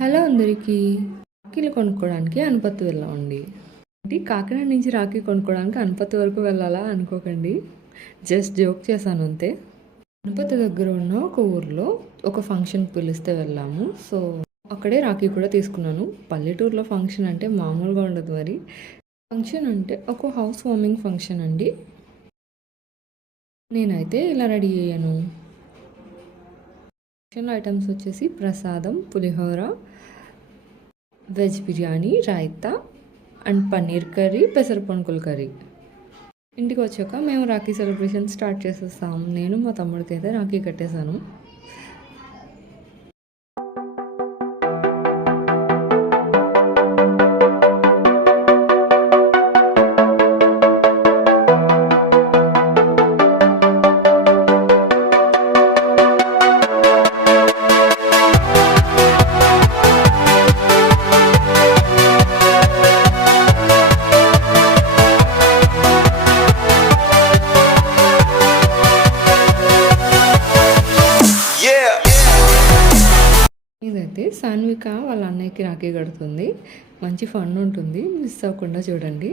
హలో అందరికీ. రాఖీలు కొనుక్కోవడానికి అనపత్తి వెళ్ళామండి. కాకినాడ నుంచి రాఖీ కొనుక్కోవడానికి అనపత్తి వరకు వెళ్ళాలా అనుకోకండి, జస్ట్ జోక్ చేశాను అంతే. అనపత్తి దగ్గర ఉన్న ఒక ఊర్లో ఒక ఫంక్షన్కి పిలిస్తే వెళ్ళాము. సో అక్కడే రాఖీ కూడా తీసుకున్నాను. పల్లెటూరులో ఫంక్షన్ అంటే మామూలుగా ఉండదు. మరి ఫంక్షన్ అంటే ఒక హౌస్ వార్మింగ్ ఫంక్షన్ అండి. నేనైతే ఇలా రెడీ అయ్యాను. ఫంక్షన్ ఐటమ్స్ వచ్చేసి ప్రసాదం, పులిహోర, veg biryani, raita and paneer curry, పెసరపొనుకుల కర్రీ. ఇంటికి వచ్చాక మేము రాఖీ సెలబ్రేషన్ స్టార్ట్ చేసేస్తాం. నేను మా తమ్ముడికి అయితే రాఖీ కట్టేశాను. ఇదైతే సాన్విక వాళ్ళ అన్నయ్యకి రాఖీ కడుతుంది. మంచి ఫన్ ఉంటుంది, మిస్ అవ్వకుండా చూడండి.